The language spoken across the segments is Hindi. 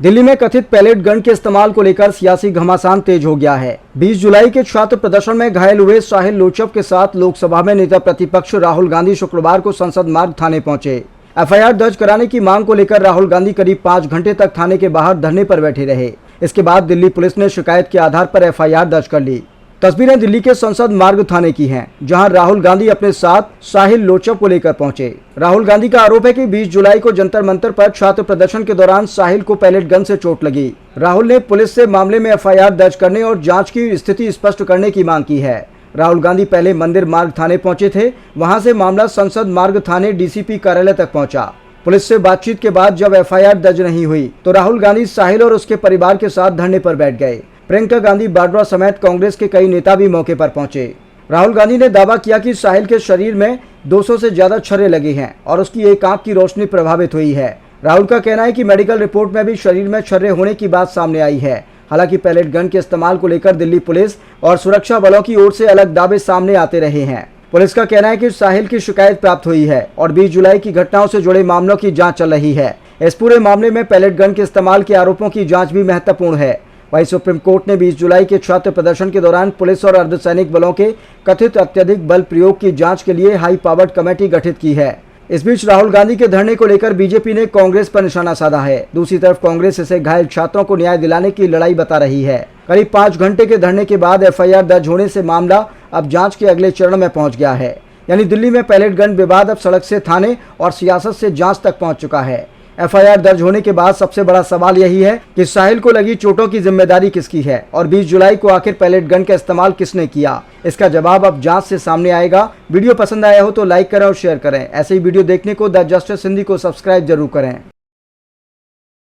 दिल्ली में कथित पैलेट गन के इस्तेमाल को लेकर सियासी घमासान तेज हो गया है। 20 जुलाई के छात्र प्रदर्शन में घायल हुए साहिल लोचब के साथ लोकसभा में नेता प्रतिपक्ष राहुल गांधी शुक्रवार को संसद मार्ग थाने पहुंचे। एफआईआर दर्ज कराने की मांग को लेकर राहुल गांधी करीब 5 घंटे तक थाने के बाहर धरने पर बैठे रहे। इसके बाद दिल्ली पुलिस ने शिकायत के आधार पर एफआईआर दर्ज कर ली। तस्वीरें दिल्ली के संसद मार्ग थाने की हैं, जहां राहुल गांधी अपने साथ साहिल लोचब को लेकर पहुंचे। राहुल गांधी का आरोप है कि 20 जुलाई को जंतर मंतर पर छात्र प्रदर्शन के दौरान साहिल को पैलेट गन से चोट लगी। राहुल ने पुलिस से मामले में एफआईआर दर्ज करने और जांच की स्थिति स्पष्ट करने की मांग की है। राहुल गांधी पहले मंदिर मार्ग थाने पहुंचे थे, वहां से मामला संसद मार्ग थाने डीसीपी कार्यालय तक पहुंचा। पुलिस से बातचीत के बाद जब एफआईआर दर्ज नहीं हुई तो राहुल गांधी साहिल और उसके परिवार के साथ धरने पर बैठ गए। प्रियंका गांधी वाड्रा समेत कांग्रेस के कई नेता भी मौके पर पहुंचे। राहुल गांधी ने दावा किया कि साहिल के शरीर में 200 से ज्यादा छर्रे लगे हैं और उसकी एक आंख की रोशनी प्रभावित हुई है। राहुल का कहना है कि मेडिकल रिपोर्ट में भी शरीर में छर्रे होने की बात सामने आई है। हालांकि पैलेट गन के इस्तेमाल को लेकर दिल्ली पुलिस और सुरक्षा बलों की ओर से अलग दावे सामने आते रहे हैं। पुलिस का कहना है कि साहिल की शिकायत प्राप्त हुई है और 20 जुलाई की घटनाओं से जुड़े मामलों की जांच चल रही है। इस पूरे मामले में पैलेट गन के इस्तेमाल के आरोपों की जांच भी महत्वपूर्ण है। वहीं सुप्रीम कोर्ट ने 20 जुलाई के छात्र प्रदर्शन के दौरान पुलिस और अर्धसैनिक बलों के कथित अत्यधिक बल प्रयोग की जांच के लिए हाई पावर्ड कमेटी गठित की है। इस बीच राहुल गांधी के धरने को लेकर बीजेपी ने कांग्रेस पर निशाना साधा है। दूसरी तरफ कांग्रेस इसे घायल छात्रों को न्याय दिलाने की लड़ाई बता रही है। करीब 5 घंटे के धरने के बाद एफआईआर दर्ज होने से मामला अब जांच के अगले चरण में पहुंच गया है। यानी दिल्ली में पैलेट गन विवाद अब सड़क से थाने और सियासत से जांच तक पहुंच चुका है। एफआईआर दर्ज होने के बाद सबसे बड़ा सवाल यही है कि साहिल को लगी चोटों की जिम्मेदारी किसकी है और 20 जुलाई को आखिर पैलेट गन का इस्तेमाल किसने किया। इसका जवाब अब जांच से सामने आएगा। वीडियो पसंद आया हो तो लाइक करें और शेयर करें। ऐसे ही वीडियो देखने को द जस्टिस हिंदी को सब्सक्राइब जरूर करें।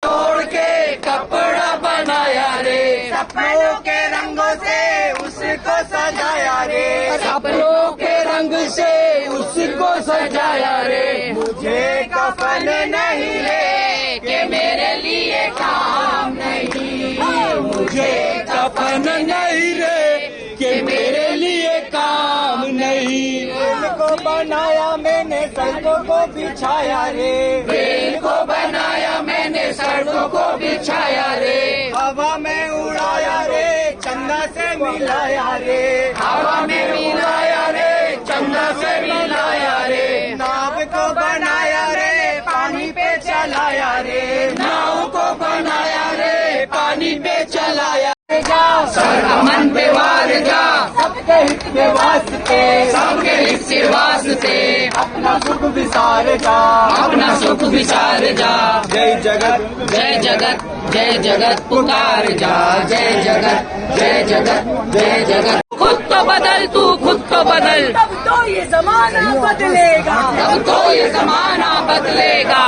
तोड़ के कपड़ा बनाया रे, सपनों के रंगों से उसको सजाया रे, सपनों के रंग से उसको सजाया रे। मुझे कफन नहीं रे कि मेरे लिए काम नहीं, मुझे कफन नहीं रे कि मेरे लिए काम नहीं। रेल को बनाया मैंने सड़कों को बिछाया रे, रेल को बनाया मैंने सड़कों को बिछाया रे। हवा में उड़ाया रे, चंदा से मिलाया रे, हवा में मिलाया रे, चंदा से मिलाया रे। नाव को बनाया रे, पानी पे चलाया रे, नाव को बनाया रे, पानी पे चलाया जा। सर अमन पे वार जा, सबके हित के वास्ते, सबके हित के वास्ते। अपना सुख विसार जा, अपना सुख विसार जा। जय जगत जय जगत जय जगत पुकार जा, जय जगत जय जगत जय जगत। खुद तो बदल तू, खुद तो बदल, तब तो ये जमाना बदलेगा, तब तो ये जमाना बदलेगा।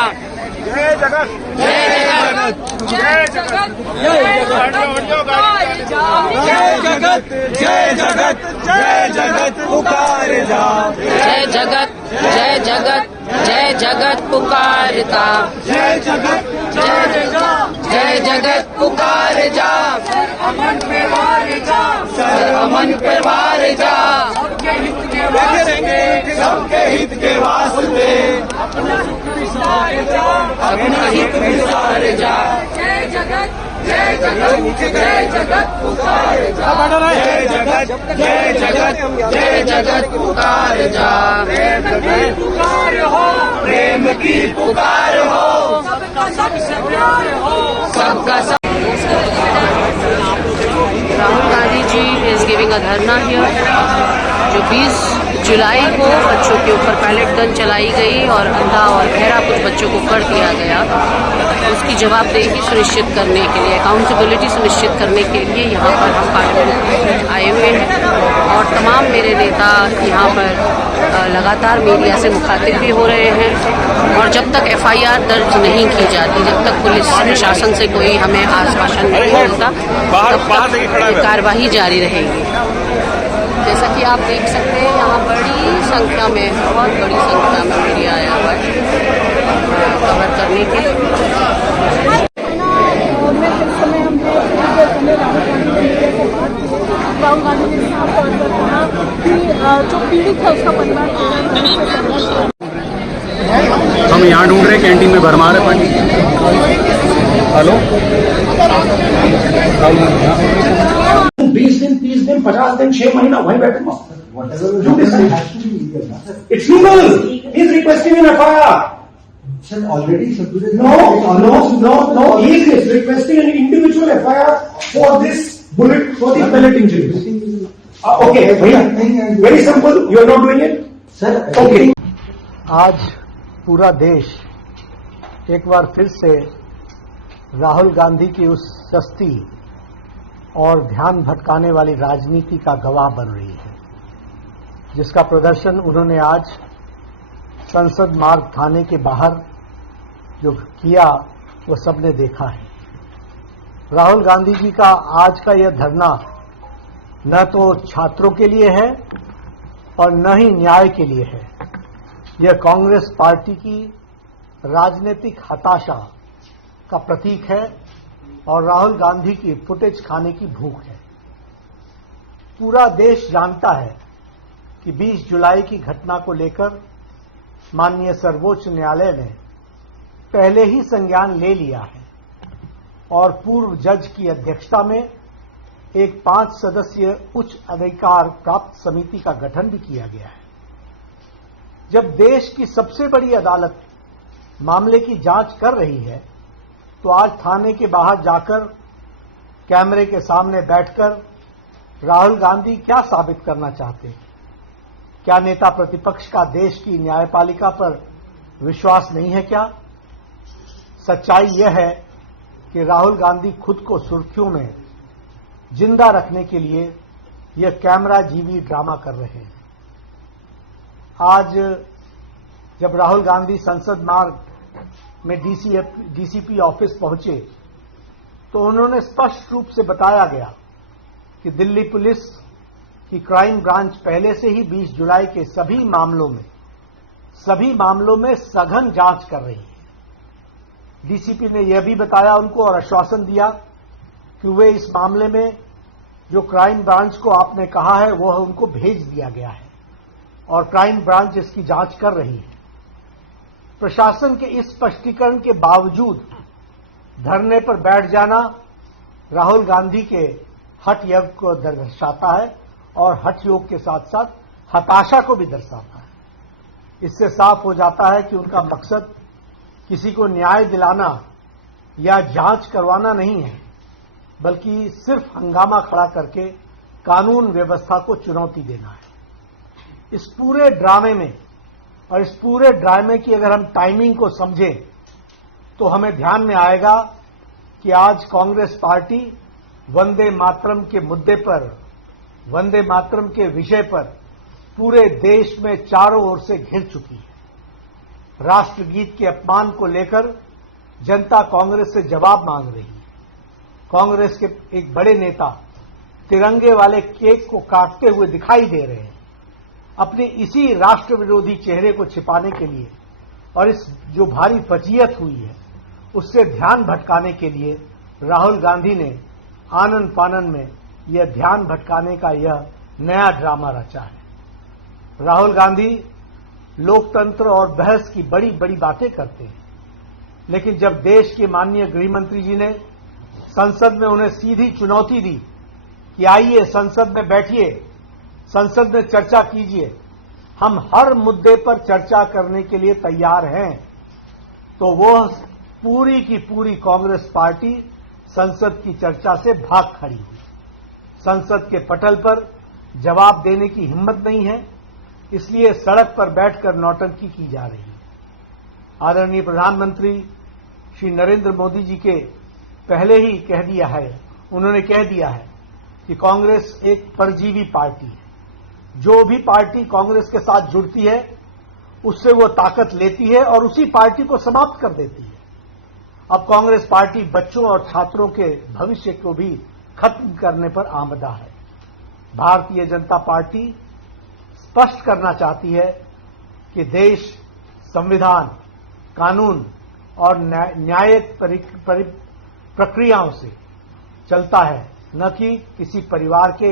जय जगत जय जगत जय जगत जय जगत जय जगत जय जगत पुकार जा, जय जगत जय जगत जय जगत पुकारता, जय जगत जय जगत जय जगत पुकार जा। अमन पे वार जा, सर अमन पे वार जा, सबके हित के वास्ते, सबके हित के वास्ते। अपना सुख विसार जा, अपना हित विसार जा। जय जगत जय जगत जय जगत पुकार जा, जय जगत जय जगत जय जगत पुकार जा। प्रेम की पुकार हो, प्रेम की पुकार हो, सबका सबसे प्यार हो, सबका सब। Rahul Gandhi ji is giving a धरना हियर, जो 20 जुलाई को बच्चों के ऊपर पैलेट गन चलाई गई और अंधा और बहरा कुछ बच्चों को कर दिया गया। उसकी जवाबदेही सुनिश्चित करने के लिए, अकाउंटेबिलिटी सुनिश्चित करने के लिए यहाँ पर हम पार्लियामेंट में आए हुए हैं और तमाम मेरे नेता यहाँ पर लगातार मीडिया से मुखातिब भी हो रहे हैं। और जब तक एफआईआर दर्ज नहीं की जाती, जब तक पुलिस प्रशासन से कोई हमें आश्वासन नहीं मिलता, तब तक कार्रवाई जारी रहेगी। जैसा कि आप देख सकते हैं यहाँ बड़ी संख्या में, बहुत बड़ी संख्या में मीडिया आया हुआ है कवर करने के लिए। राहुल गांधी ने साफ तौर पर कहा कि जो पीड़ित है उसका परिवार। हम यहाँ ढूंढ रहे कैंटीन में भरमार है पानी। हेलो 20 दिन 30 दिन 50 दिन 6 महीना वहीं बैठूंगा it's legal he is requesting an FIR Sir, already submitted. No. He is requesting an individual FIR for this bullet, for the pellet injuries. Okay, भैया, very simple. You are not doing it, Sir, okay. आज पूरा देश एक बार फिर से राहुल गांधी की उस सस्ती और ध्यान भटकाने वाली राजनीति का गवाह बन रही है, जिसका प्रदर्शन उन्होंने आज संसद मार्ग थाने के बाहर जो किया वो सबने देखा है। राहुल गांधी जी का आज का यह धरना न तो छात्रों के लिए है और न ही न्याय के लिए है। यह कांग्रेस पार्टी की राजनीतिक हताशा का प्रतीक है और राहुल गांधी की फुटेज खाने की भूख है। पूरा देश जानता है कि 20 जुलाई की घटना को लेकर माननीय सर्वोच्च न्यायालय ने पहले ही संज्ञान ले लिया है और पूर्व जज की अध्यक्षता में एक 5 सदस्यीय उच्च अधिकार प्राप्त समिति का गठन भी किया गया है। जब देश की सबसे बड़ी अदालत मामले की जांच कर रही है तो आज थाने के बाहर जाकर कैमरे के सामने बैठकर राहुल गांधी क्या साबित करना चाहते हैं? क्या नेता प्रतिपक्ष का देश की न्यायपालिका पर विश्वास नहीं है क्या? सच्चाई यह है कि राहुल गांधी खुद को सुर्खियों में जिंदा रखने के लिए यह कैमरा जीवी ड्रामा कर रहे हैं। आज जब राहुल गांधी संसद मार्ग में डीसीपी ऑफिस पहुंचे तो उन्होंने स्पष्ट रूप से बताया गया कि दिल्ली पुलिस की क्राइम ब्रांच पहले से ही 20 जुलाई के सभी मामलों में सघन जांच कर रही है। डीसीपी ने यह भी बताया उनको और आश्वासन दिया कि वे इस मामले में जो क्राइम ब्रांच को आपने कहा है वह उनको भेज दिया गया है और क्राइम ब्रांच इसकी जांच कर रही है। प्रशासन के इस स्पष्टीकरण के बावजूद धरने पर बैठ जाना राहुल गांधी के हठ योग को दर्शाता है और हठ योग के साथ साथ हताशा को भी दर्शाता है। इससे साफ हो जाता है कि उनका मकसद किसी को न्याय दिलाना या जांच करवाना नहीं है, बल्कि सिर्फ हंगामा खड़ा करके कानून व्यवस्था को चुनौती देना है। इस पूरे ड्रामे में और इस पूरे ड्रामे की अगर हम टाइमिंग को समझें तो हमें ध्यान में आएगा कि आज कांग्रेस पार्टी वंदे मातरम के मुद्दे पर, वंदे मातरम के विषय पर पूरे देश में चारों ओर से घिर चुकी है। राष्ट्रगीत के अपमान को लेकर जनता कांग्रेस से जवाब मांग रही है। कांग्रेस के एक बड़े नेता तिरंगे वाले केक को काटते हुए दिखाई दे रहे हैं अपने इसी राष्ट्र विरोधी चेहरे को छिपाने के लिए और इस जो भारी फजीयत हुई है उससे ध्यान भटकाने के लिए राहुल गांधी ने आनन फानन में यह ध्यान भटकाने का यह नया ड्रामा रचा है। राहुल गांधी लोकतंत्र और बहस की बड़ी बड़ी बातें करते हैं, लेकिन जब देश के माननीय गृह मंत्री जी ने संसद में उन्हें सीधी चुनौती दी कि आइए संसद में बैठिए, संसद में चर्चा कीजिए, हम हर मुद्दे पर चर्चा करने के लिए तैयार हैं, तो वह पूरी की पूरी कांग्रेस पार्टी संसद की चर्चा से भाग खड़ी हुई। संसद के पटल पर जवाब देने की हिम्मत नहीं है, इसलिए सड़क पर बैठकर नौटंकी की जा रही है। आदरणीय प्रधानमंत्री श्री नरेंद्र मोदी जी के पहले ही उन्होंने कह दिया है कि कांग्रेस एक परजीवी पार्टी है। जो भी पार्टी कांग्रेस के साथ जुड़ती है उससे वो ताकत लेती है और उसी पार्टी को समाप्त कर देती है। अब कांग्रेस पार्टी बच्चों और छात्रों के भविष्य को भी खत्म करने पर आमदा है। भारतीय जनता पार्टी स्पष्ट करना चाहती है कि देश संविधान, कानून और न्यायिक प्रक्रियाओं से चलता है, न कि किसी परिवार के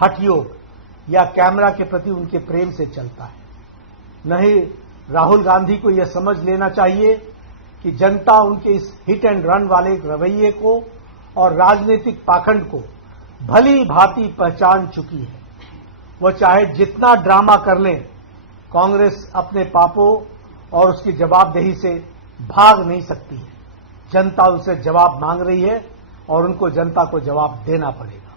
हठयोग या कैमरा के प्रति उनके प्रेम से चलता है। नहीं, राहुल गांधी को यह समझ लेना चाहिए कि जनता उनके इस हिट एंड रन वाले रवैये को और राजनीतिक पाखंड को भली भांति पहचान चुकी है। वो चाहे जितना ड्रामा कर लें, कांग्रेस अपने पापों और उसकी जवाबदेही से भाग नहीं सकती है। जनता उनसे जवाब मांग रही है और उनको जनता को जवाब देना पड़ेगा।